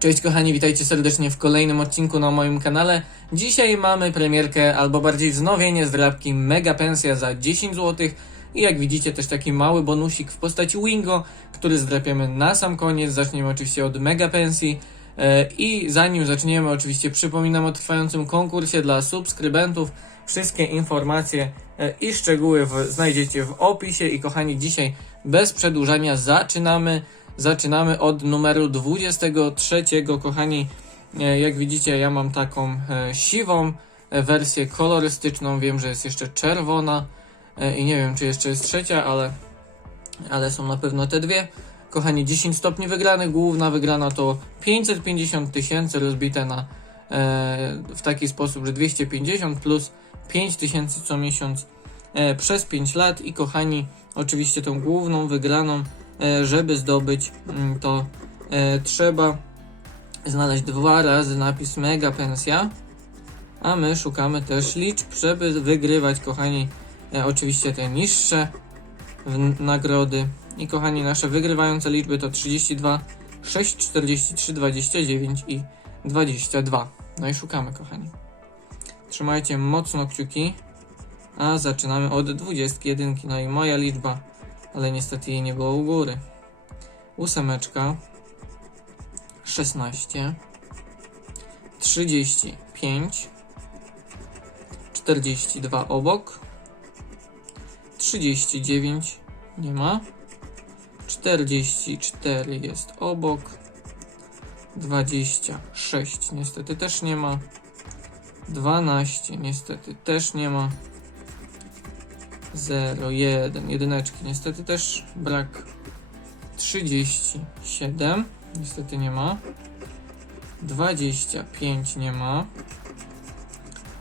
Cześć kochani, witajcie serdecznie w kolejnym odcinku na moim kanale. Dzisiaj mamy premierkę, albo bardziej wznowienie zdrabki Mega Pensja za 10 zł. I jak widzicie też taki mały bonusik w postaci Wingo, który zdrapiemy na sam koniec. Zaczniemy oczywiście od Mega Pensji. E, I zanim zaczniemy, oczywiście przypominam o trwającym konkursie dla subskrybentów. Wszystkie informacje e, i szczegóły w, znajdziecie w opisie. I kochani, dzisiaj bez przedłużania zaczynamy. Zaczynamy od numeru 23. Kochani, e, jak widzicie, ja mam taką e, siwą e, wersję kolorystyczną. Wiem, że jest jeszcze czerwona i nie wiem, czy jeszcze jest trzecia, ale, ale są na pewno te dwie. Kochani, 10 stopni wygranych. Główna wygrana to 550 tysięcy rozbite na w taki sposób, że 250 plus 5 tysięcy co miesiąc przez 5 lat. I kochani, oczywiście tą główną wygraną żeby zdobyć mm, to e, trzeba znaleźć dwa razy napis mega pensja a my szukamy też liczb, żeby wygrywać kochani e, oczywiście te niższe nagrody. I kochani nasze wygrywające liczby to 32 6, 43, 29 i 22 no i szukamy kochani. Trzymajcie mocno kciuki a zaczynamy od 21 no i moja liczba ale niestety jej nie było u góry. Ósemeczka, 16, 35, 42 obok, 39 nie ma, 44 jest obok, 26 niestety też nie ma, 12 niestety też nie ma, 0, 1, jedyneczki, niestety też brak 37, niestety nie ma. 25 nie ma.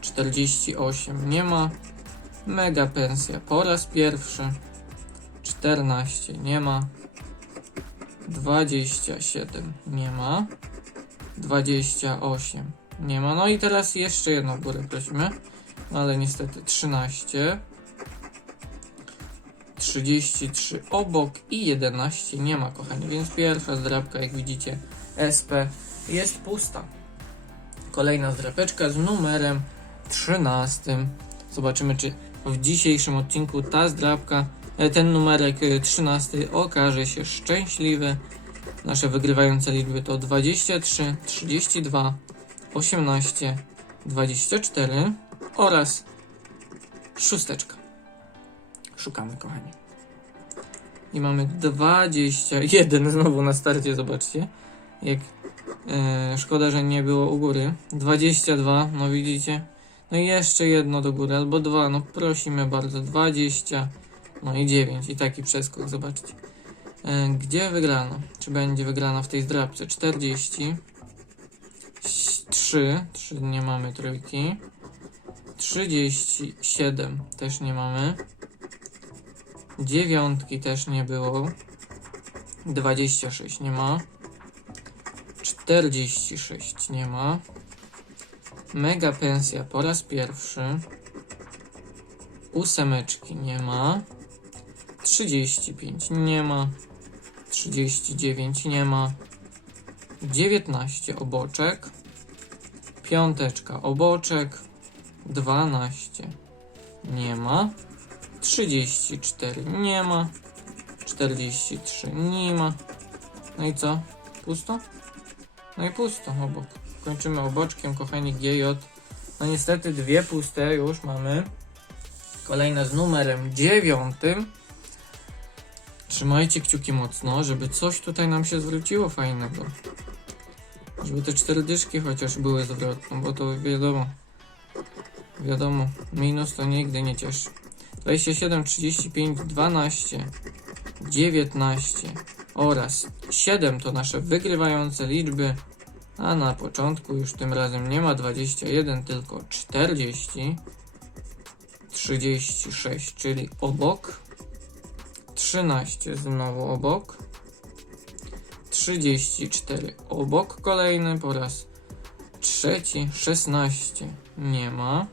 48 nie ma. Mega pensja po raz pierwszy. 14 nie ma. 27 nie ma. 28 nie ma. No i teraz jeszcze jedną górę prosimy no ale niestety 13 33 obok i 11 nie ma, kochani. Więc pierwsza zdrabka, jak widzicie, SP jest pusta. Kolejna zdrapeczka z numerem 13. Zobaczymy, czy w dzisiejszym odcinku ta zdrabka, e, ten numerek e, 13 okaże się szczęśliwy. Nasze wygrywające liczby to 23, 32, 18, 24 oraz szósteczka. Szukamy, kochani. I mamy 21 znowu na starcie, zobaczcie. Jak e, szkoda, że nie było u góry. 22, no widzicie. No i jeszcze jedno do góry, albo dwa, no prosimy bardzo. 20, no i 9. I taki przeskok, zobaczcie. E, gdzie wygrano? Czy będzie wygrana w tej zdrabce? 40. 3, 3 nie mamy trójki. 37 też nie mamy. Dziewiątki też nie było. 26 nie ma. 46 nie ma. Mega pensja po raz pierwszy. Ósemeczki nie ma. 35 nie ma. 39 nie ma. 19 oboczek. Piąteczka oboczek. 12 nie ma. 34 nie ma. 43 nie ma. No i co? Pusto? No i pusto obok. Kończymy oboczkiem, kochani GJ. No niestety dwie puste już mamy. Kolejna z numerem dziewiątym. Trzymajcie kciuki mocno, żeby coś tutaj nam się zwróciło fajnego. Żeby te cztery dyszki chociaż były zwrotne, bo to wiadomo. Wiadomo, minus to nigdy nie cieszy. 27, 35, 12, 19 oraz 7 to nasze wygrywające liczby, a na początku już tym razem nie ma 21, tylko 40, 36, czyli obok, 13 znowu obok, 34 obok kolejny po raz trzeci, 16 nie ma.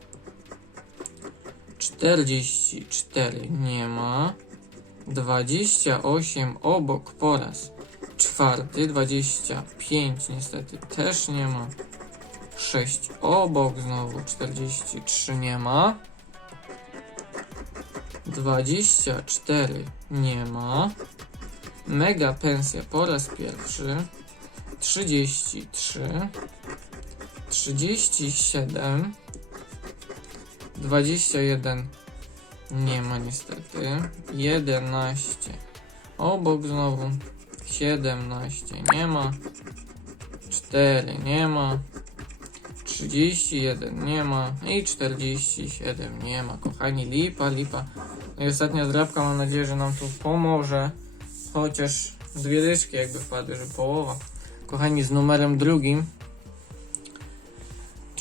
44 nie ma. 28 obok po raz czwarty. czwarty, 25 niestety też nie ma. 6 obok znowu, 43 nie ma. 24 nie ma. Mega pensja po raz pierwszy. 33 37 21 nie ma niestety. 11 obok znowu. 17 nie ma. 4 nie ma. 31 nie ma. I 47 nie ma. Kochani, lipa, lipa. No i ostatnia zdrabka, mam nadzieję, że nam tu pomoże. Chociaż dwie dyszki jakby wpadły, że połowa. Kochani, z numerem drugim.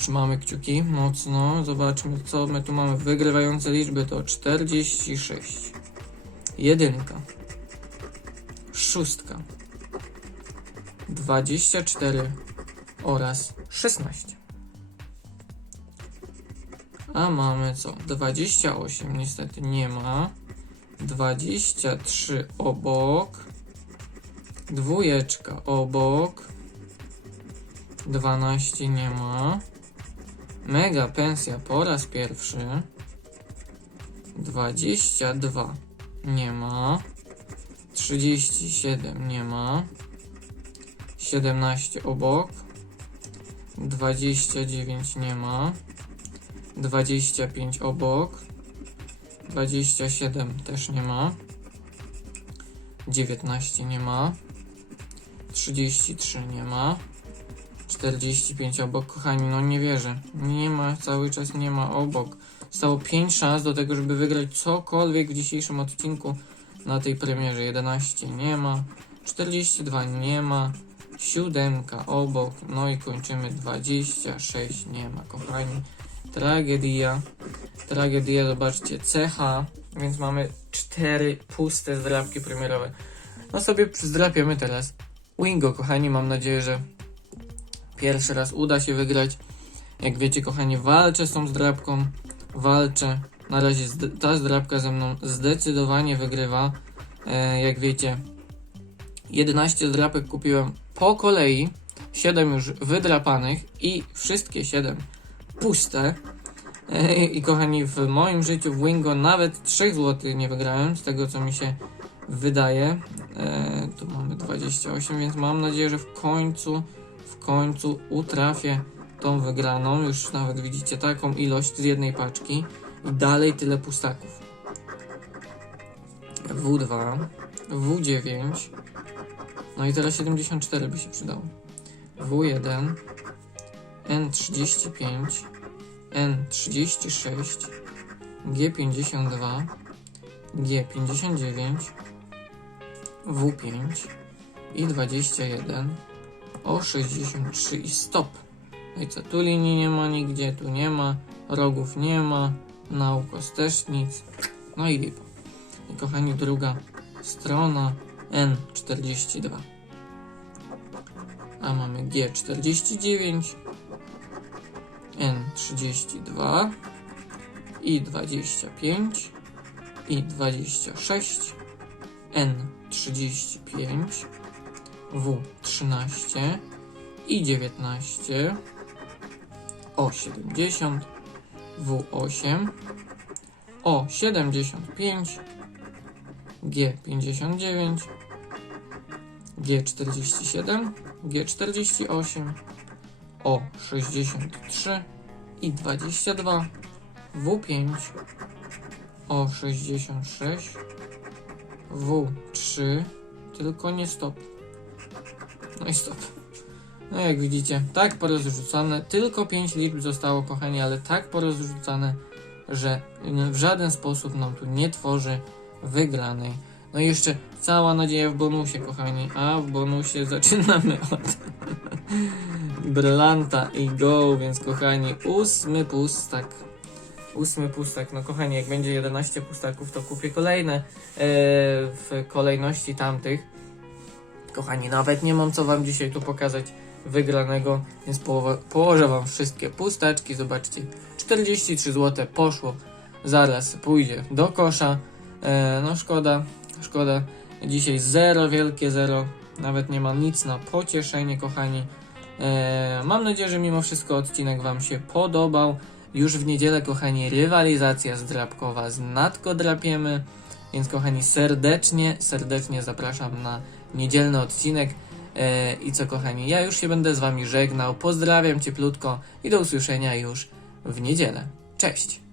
Trzymamy kciuki mocno. Zobaczmy, co my tu mamy. Wygrywające liczby to 46. Jedynka. Szóstka. 24 oraz 16. A mamy co? 28 niestety nie ma. 23 obok. Dwójeczka obok. 12 nie ma. Mega pensja po raz pierwszy. 22 nie ma. 37 nie ma. 17 obok. 29 nie ma. 25 obok. 27 też nie ma. 19 nie ma. 33 nie ma. 45 obok, kochani, no nie wierzę. Nie ma, cały czas nie ma obok. Zostało 5 szans do tego, żeby wygrać cokolwiek w dzisiejszym odcinku na tej premierze. 11 nie ma. 42 nie ma. 7 obok. No i kończymy 26 nie ma, kochani. Tragedia. Tragedia, zobaczcie, CH, więc mamy 4 puste zdrapki premierowe. No sobie zdrapiemy teraz Wingo, kochani, mam nadzieję, że pierwszy raz uda się wygrać. Jak wiecie, kochani, walczę z tą zdrapką, walczę. Na razie ta zdrapka ze mną zdecydowanie wygrywa. E, jak wiecie, 11 zdrapek kupiłem po kolei, 7 już wydrapanych i wszystkie 7 puste. E, I kochani, w moim życiu w Wingo nawet 3 zł nie wygrałem, z tego co mi się wydaje. E, tu mamy 28, więc mam nadzieję, że w końcu, w końcu utrafię tą wygraną. Już nawet widzicie taką ilość z jednej paczki i dalej tyle pustaków. W2, W9, no i teraz 74 by się przydało. W1, N35, N36, G52, G59, W5 i 21, O63 i stop. No i co, tu linii nie ma nigdzie, tu nie ma, rogów nie ma, naukos też nic, no i lipa. I kochani, druga strona N42. A mamy G49, N32 i 25 i 26 N35 W13 i 19 O70 W8 O75 G59 G47 G48 O63 i 22 W5 O66 W3 tylko nie stop no i stop no jak widzicie tak porozrzucane tylko 5 liczb zostało kochani ale tak porozrzucane że w żaden sposób nam tu nie tworzy wygranej no i jeszcze cała nadzieja w bonusie kochani a w bonusie zaczynamy od Brylanta i Go, więc kochani, ósmy pustak. Ósmy pustak, no kochani, jak będzie 11 pustaków, to kupię kolejne e, w kolejności tamtych. Kochani, nawet nie mam co wam dzisiaj tu pokazać wygranego, więc położę wam wszystkie pustaczki, zobaczcie, 43 zł poszło, zaraz pójdzie do kosza, e, no szkoda, szkoda, dzisiaj zero, wielkie zero, Nawet nie ma nic na pocieszenie, kochani. E, mam nadzieję, że mimo wszystko odcinek Wam się podobał. Już w niedzielę, kochani, rywalizacja zdrabkowa z Nadkodrapiemy. Więc, kochani, serdecznie, serdecznie zapraszam na niedzielny odcinek. E, I co, kochani, ja już się będę z Wami żegnał. Pozdrawiam cieplutko i do usłyszenia już w niedzielę. Cześć!